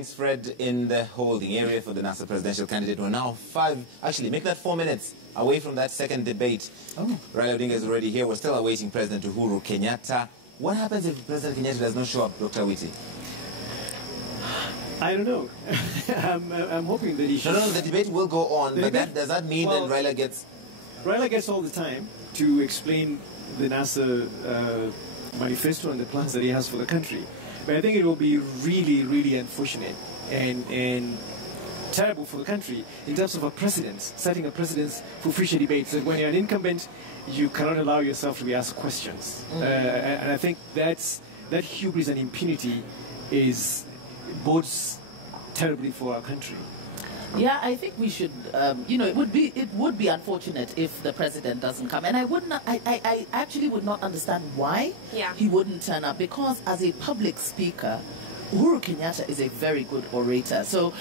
Spread in the holding area for the NASA presidential candidate. We're now make that 4 minutes away from that second debate. Raila Odinga is already here. We're still awaiting President Uhuru Kenyatta. What happens if President Kenyatta does not show up, Dr. Witi? I don't know. I'm hoping that he should. No, the debate will go on, but does that mean that Raila gets... Raila gets all the time to explain the NASA manifesto and the plans that he has for the country. But I think it will be really, really unfortunate and terrible for the country in terms of a precedent, setting a precedent for future debates. That when you're an incumbent, you cannot allow yourself to be asked questions. And I think that hubris and impunity bodes terribly for our country. Yeah, I think we should. It would be unfortunate if the president doesn't come, and I actually would not understand why he wouldn't turn up, because as a public speaker, Uhuru Kenyatta is a very good orator. So,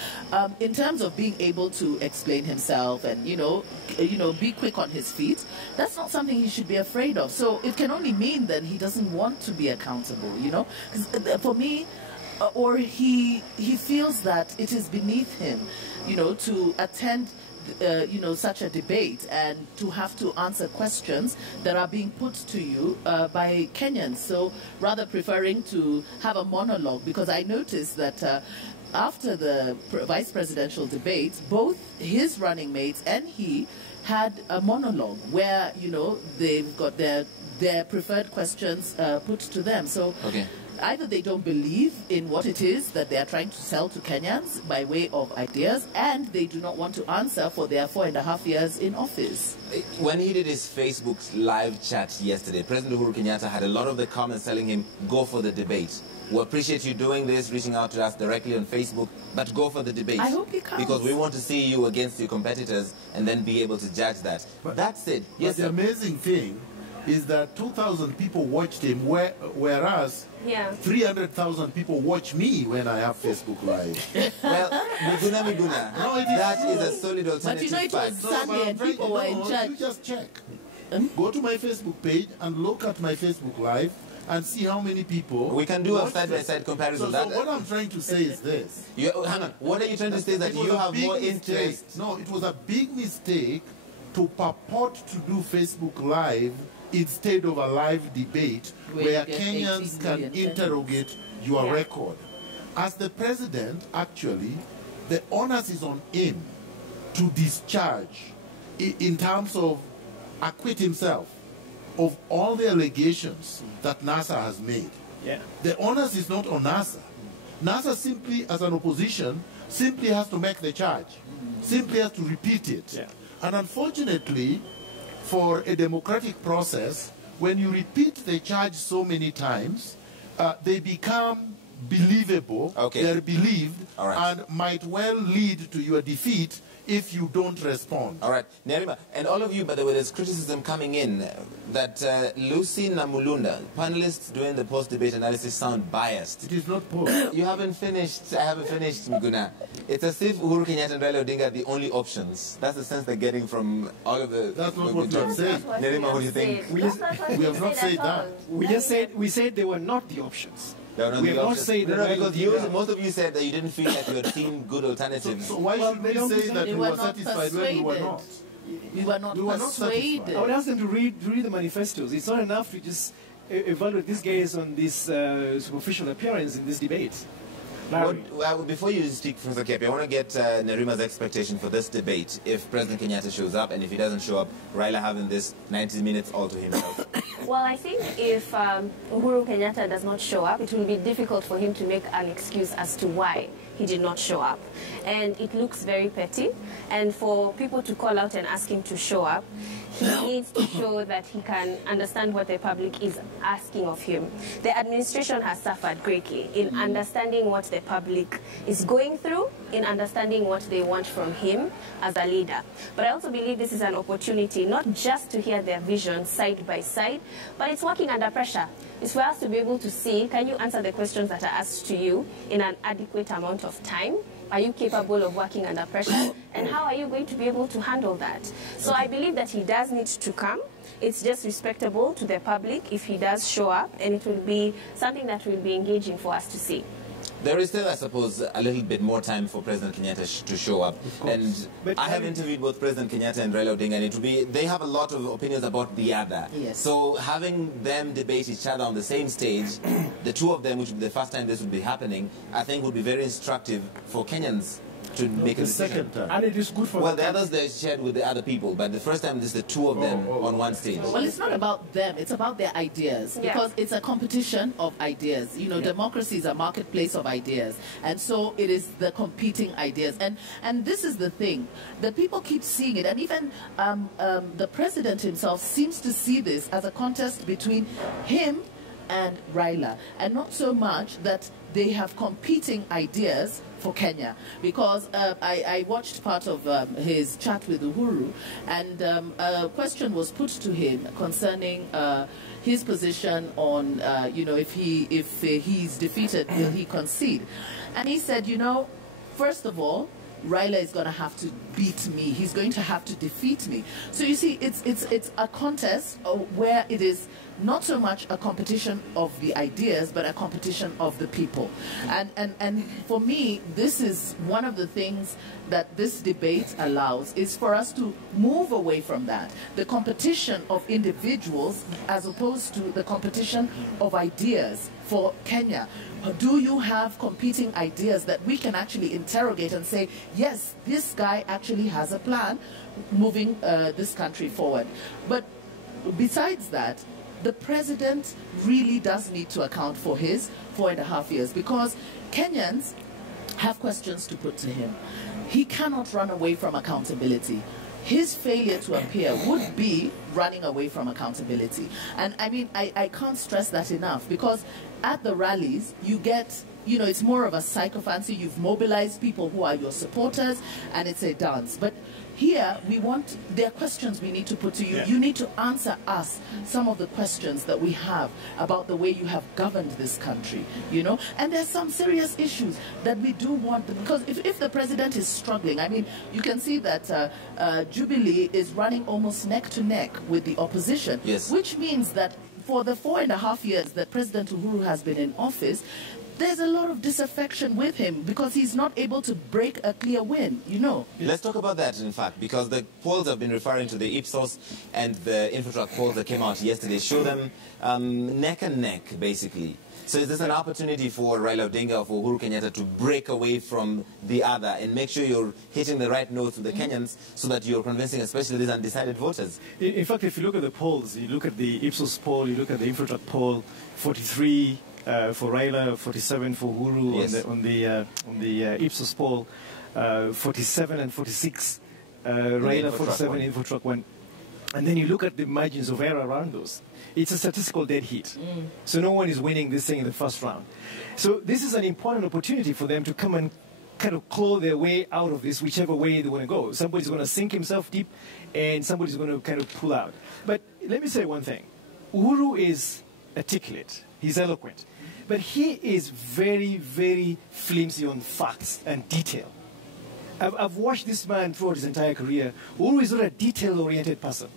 in terms of being able to explain himself and be quick on his feet, that's not something he should be afraid of. So it can only mean that he doesn't want to be accountable. Because for me. Or he feels that it is beneath him, to attend, such a debate and to have to answer questions that are being put to you by Kenyans. So rather preferring to have a monologue, because I noticed that after the vice presidential debate, both his running mates and he had a monologue where, they've got their preferred questions put to them. So. Okay. Either they don't believe in what it is that they are trying to sell to Kenyans by way of ideas, and they do not want to answer for their 4.5 years in office. When he did his Facebook live chat yesterday, President Uhuru Kenyatta had a lot of the comments telling him, go for the debate. We appreciate you doing this, reaching out to us directly on Facebook, but go for the debate. I hope he comes. Because we want to see you against your competitors and then be able to judge that. But that's it. Yes, the amazing thing is that 2,000 people watched him, whereas 300,000 people watch me when I have Facebook Live. Well, Miguna. No, that is a solid alternative. But it was Sunday and people were in church. You just check. Go to my Facebook page and look at my Facebook Live and see how many people... We can do a side-by-side comparison. So what I'm trying to say is this. Hang on. What are you trying to say? That you have more interest? No, it was a big mistake to purport to do Facebook Live instead of a live debate where Kenyans can interrogate your record. As the president, actually, the onus is on him to discharge in terms of acquit himself of all the allegations that NASA has made. The onus is not on NASA. NASA simply, as an opposition, simply has to make the charge, simply has to repeat it. And unfortunately, for a democratic process, when you repeat the charge so many times, they become believable, they're believed, and might well lead to your defeat if you don't respond. All right. Nerima, and all of you, by the way, there's criticism coming in that Lucy Namulunda, panelists doing the post-debate analysis, sound biased. It is not post. You haven't finished. I haven't finished, Miguna. It's as if Uhuru Kenyatta and Raila Odinga are the only options. That's the sense they're getting from all of the... That's not what we have said. Nerima, what do you think? We have not said that. We said they were not the options. We have not said that. Because most of you said that you didn't feel like you had seen good alternatives. So why should we say that we were satisfied when we were not? We were not persuaded. I would ask them to read the manifestos. It's not enough to just evaluate these guys on this superficial appearance in this debate. Before you speak, Professor Kepi, I want to get Nerima's expectation for this debate if President Kenyatta shows up, and if he doesn't show up, Raila having this 90 minutes all to himself. Well, I think if Uhuru Kenyatta does not show up, it will be difficult for him to make an excuse as to why he did not show up. And it looks very petty. And for people to call out and ask him to show up, he needs to show that he can understand what the public is asking of him. The administration has suffered greatly in understanding what the public is going through, in understanding what they want from him as a leader. But I also believe this is an opportunity not just to hear their vision side by side, but it's working under pressure. It's for us to be able to see, can you answer the questions that are asked to you in an adequate amount of time? Are you capable of working under pressure? And how are you going to be able to handle that? So I believe that he does need to come. It's just respectable to the public if he does show up, and it will be something that will be engaging for us to see. There is still, I suppose, a little bit more time for President Kenyatta to show up. And but I have interviewed both President Kenyatta and Raila Odinga, and it will be, they have a lot of opinions about the other. Yes. So having them debate each other on the same stage, the two of them, which would be the first time this would be happening, I think would be very instructive for Kenyans to make a decision. Second time. And it is good for Well, the others they shared with the other people, but the first time this is the two of them on one stage. Well, it's not about them, it's about their ideas, because it's a competition of ideas. You know, democracy is a marketplace of ideas, and so it is the competing ideas. And this is the thing, that people keep seeing it, and even the president himself seems to see this as a contest between him and Raila, and not so much that they have competing ideas for Kenya, because I watched part of his chat with Uhuru, and a question was put to him concerning his position on, you know, if he's defeated, will he concede? And he said, you know, first of all, Raila is going to have to beat me. He's going to have to defeat me. So you see, it's a contest where it is not so much a competition of the ideas, but a competition of the people. And for me, this is one of the things that this debate allows, is for us to move away from that. The competition of individuals as opposed to the competition of ideas for Kenya. Do you have competing ideas that we can actually interrogate and say, yes, this guy actually has a plan moving this country forward? But besides that, the president really does need to account for his 4.5 years, because Kenyans have questions to put to him. He cannot run away from accountability. His failure to appear would be running away from accountability. And I mean, I can't stress that enough, because at the rallies, you get, you know, it's more of a sycophancy. You've mobilized people who are your supporters, and it's a dance. But here, there are questions we need to put to you. Yeah. You need to answer us some of the questions that we have about the way you have governed this country, you know. And there's some serious issues that we do want, because if the president is struggling, I mean, you can see that Jubilee is running almost neck to neck with the opposition, yes. Which means that for the 4.5 years that President Uhuru has been in office, there's a lot of disaffection with him because he's not able to break a clear win, you know. Let's talk about that, in fact, because the polls have been referring to the Ipsos and the Infotrak polls that came out yesterday show them neck and neck, basically. So is this an opportunity for Raila Odinga or for Uhuru Kenyatta to break away from the other and make sure you're hitting the right notes with the Kenyans so that you're convincing especially these undecided voters? In fact, if you look at the polls, you look at the Ipsos poll, you look at the Infotrak poll, 43 for Raila, 47 for Uhuru, yes. on the Ipsos poll, 47 and 46, Raila, 47 in Infotrak 1. And then you look at the margins of error around those. It's a statistical dead heat. So no one is winning this thing in the first round. So this is an important opportunity for them to come and kind of claw their way out of this, whichever way they want to go. Somebody's going to sink himself deep, and somebody's going to kind of pull out. But let me say one thing. Uhuru is articulate. He's eloquent. But he is very, very flimsy on facts and detail. I've watched this man throughout his entire career. Uhuru is not a detail-oriented person.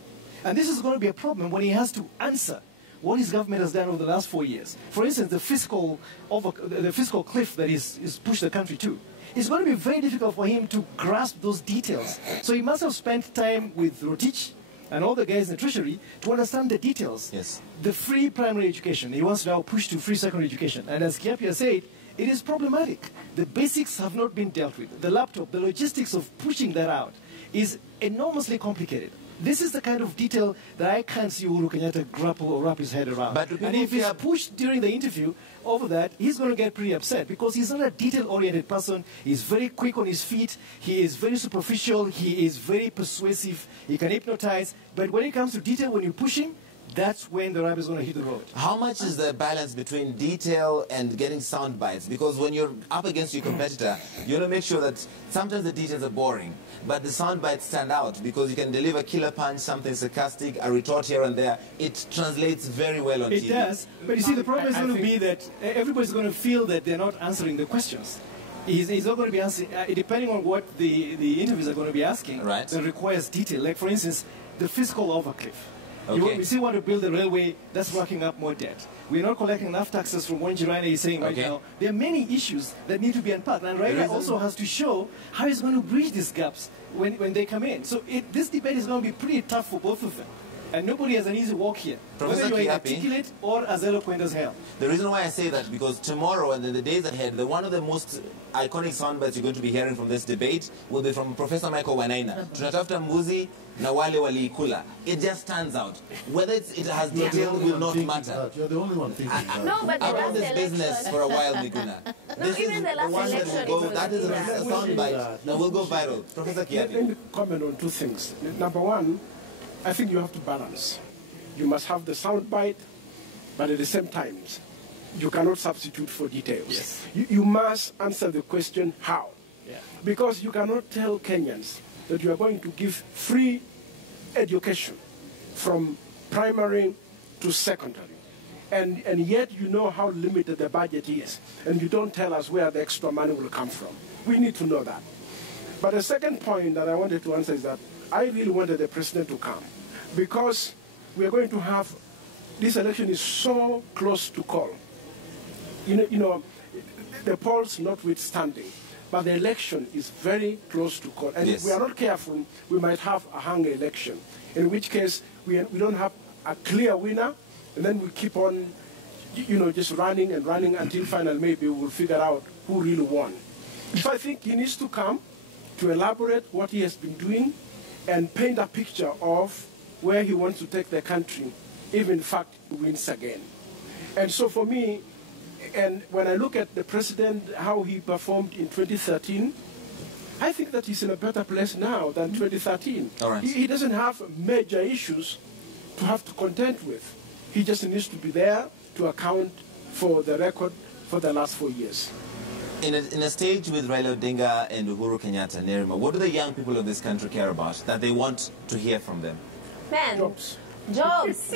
And this is going to be a problem when he has to answer what his government has done over the last 4 years. For instance, the fiscal cliff that he's pushed the country to. It's going to be very difficult for him to grasp those details. So he must have spent time with Rotich and all the guys in the Treasury to understand the details. Yes. The free primary education, he wants to now push to free secondary education. And as Kiapia said, it is problematic. The basics have not been dealt with. The laptop, the logistics of pushing that out is enormously complicated. This is the kind of detail that I can't see Uhuru Kenyatta grapple or wrap his head around. But and if he's pushed during the interview over that, he's going to get pretty upset because he's not a detail-oriented person. He's very quick on his feet. He is very superficial. He is very persuasive. He can hypnotize. But when it comes to detail, when you push him, that's when the rubber is going to hit the road. How much is the balance between detail and getting sound bites? Because when you're up against your competitor, you want to make sure that sometimes the details are boring, but the sound bites stand out because you can deliver killer punch, something sarcastic, a retort here and there. It translates very well on TV. It does, but you see, the problem is going to be that everybody's going to feel that they're not answering the questions. He's not going to be answering, depending on what the interviews are going to be asking, right. That requires detail. Like, for instance, the fiscal overcliff. We still want to build a railway that's racking up more debt. We're not collecting enough taxes from what Raila is saying right now. There are many issues that need to be unpacked. And Raila also has to show how he's going to bridge these gaps when they come in. So this debate is going to be pretty tough for both of them. And nobody has an easy walk here, Professor whether you're articulate or as eloquent as hell. The reason why I say that, because tomorrow and in the days ahead, one of the most iconic soundbites you're going to be hearing from this debate will be from Professor Michael Wanaina. Tunatafuta mbuzi na wale waliikula. It just stands out. Whether it has detail will not matter. You're the only one thinking that. No, but I've done this business for a while, Mikuna. This is the one that will go, that is a soundbite that will go viral. Professor Kiabi. Let me comment on two things. Number one, I think you have to balance. You must have the soundbite, but at the same time, you cannot substitute for details. Yes. You must answer the question how. Yeah. Because you cannot tell Kenyans that you are going to give free education from primary to secondary. And yet you know how limited the budget is, and you don't tell us where the extra money will come from. We need to know that. But the second point that I wanted to answer is that I really wanted the president to come, because we are going to have, this election is so close to call. You know, the polls notwithstanding, but the election is very close to call. And if we are not careful, we might have a hung election, in which case we don't have a clear winner, and then we keep on, just running and running until finally maybe we'll figure out who really won. So I think he needs to come to elaborate what he has been doing and paint a picture of where he wants to take the country, if in fact he wins again. And so for me, and when I look at the president, how he performed in 2013, I think that he's in a better place now than 2013. All right. He doesn't have major issues to have to contend with. He just needs to be there to account for the record for the last 4 years. In a stage with Raila Odinga and Uhuru Kenyatta, Nerima, what do the young people of this country care about that they want to hear from them? Man, jobs.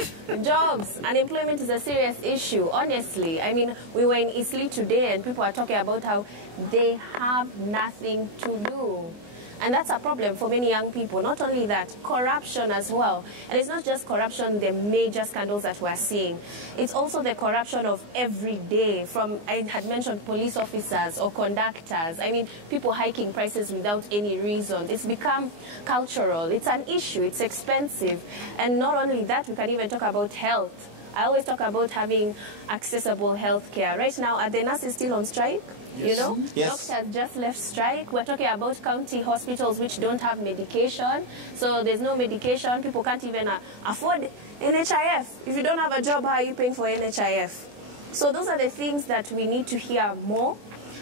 Unemployment is a serious issue, honestly. I mean, we were in Eastleigh today and people are talking about how they have nothing to do. And that's a problem for many young people. Not only that, corruption as well. And it's not just corruption, the major scandals that we're seeing. It's also the corruption of every day, from, I had mentioned, police officers or conductors. I mean, people hiking prices without any reason. It's become cultural. It's an issue. It's expensive. And not only that, we can even talk about health. I always talk about having accessible health care. Right now, are the nurses still on strike? Yes. You know, yes. Doctors just left strike. We're talking about county hospitals which don't have medication. So there's no medication. People can't even afford NHIF. If you don't have a job, how are you paying for NHIF? So those are the things that we need to hear more.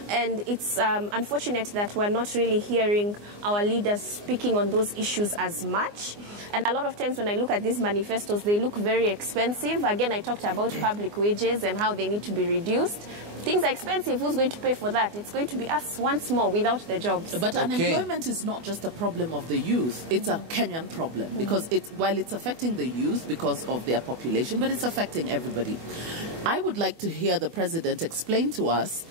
And it's unfortunate that we're not really hearing our leaders speaking on those issues as much. And a lot of times when I look at these manifestos, they look very expensive. Again, I talked about public wages and how they need to be reduced. Things are expensive. Who's going to pay for that? It's going to be us once more without the jobs. But unemployment is not just a problem of the youth. It's a Kenyan problem. Because while it's affecting the youth because of their population, but it's affecting everybody. I would like to hear the president explain to us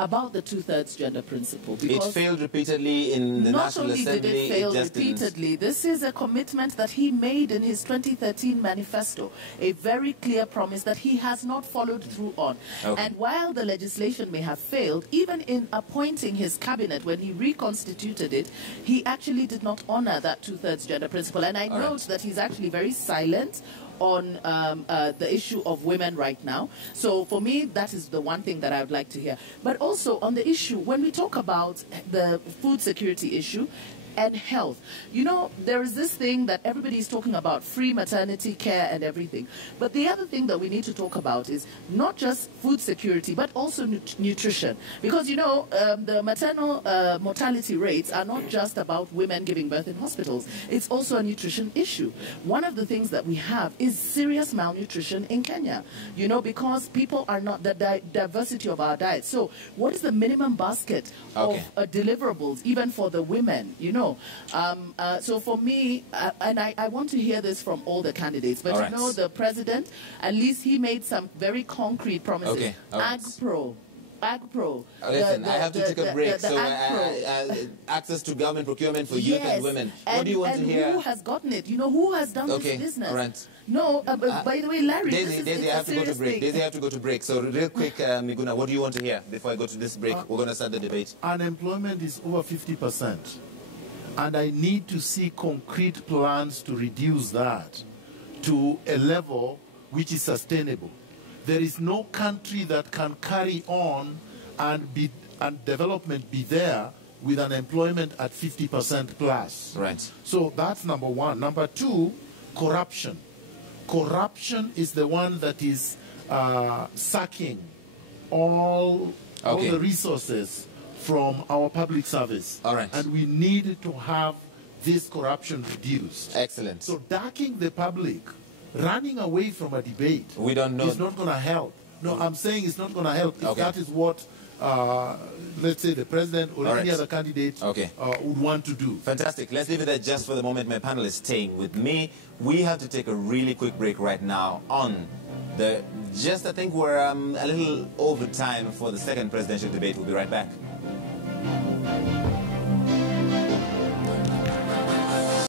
about the two-thirds gender principle. It failed repeatedly in the National Assembly. Not only did it fail repeatedly, this is a commitment that he made in his 2013 manifesto, a very clear promise that he has not followed through on. Okay. And while the legislation may have failed, even in appointing his cabinet when he reconstituted it, he actually did not honor that two-thirds gender principle. And I note that he's actually very silent on the issue of women right now. So for me, that is the one thing that I would like to hear. But also on the issue, when we talk about the food security issue, and health. You know, there is this thing that everybody is talking about, free maternity care and everything. But the other thing that we need to talk about is not just food security, but also nutrition. Because, you know, the maternal mortality rates are not just about women giving birth in hospitals. It's also a nutrition issue. One of the things that we have is serious malnutrition in Kenya, you know, because people are not the diversity of our diet. So what is the minimum basket of deliverables, even for the women, you know? So for me, and I want to hear this from all the candidates, but you know, the president, at least he made some very concrete promises. AgPro, AgPro. Listen, I have to take a break. So access to government procurement for youth and women. What do you want to hear? And who has gotten it? You know, who has done this business? All right. No, by the way, Larry, Daisy, I have to go to break. Daisy, I have to go to break. So real quick, Miguna, what do you want to hear before I go to this break? We're going to start the debate. Unemployment is over 50%. And I need to see concrete plans to reduce that to a level which is sustainable. There is no country that can carry on and development be there with unemployment at 50% plus. Right. So that's number one. Number two, corruption. Corruption is the one that is sucking all the resources from our public service. All right. And we need to have this corruption reduced. Excellent. So darking the public, running away from a debate, we don't know, is not going to help. No, I'm saying it's not going to help if that is what, let's say, the president or any other candidate would want to do. Fantastic. Let's leave it there just for the moment. My panel is staying with me. We have to take a really quick break right now on I think we're a little over time for the second presidential debate. We'll be right back.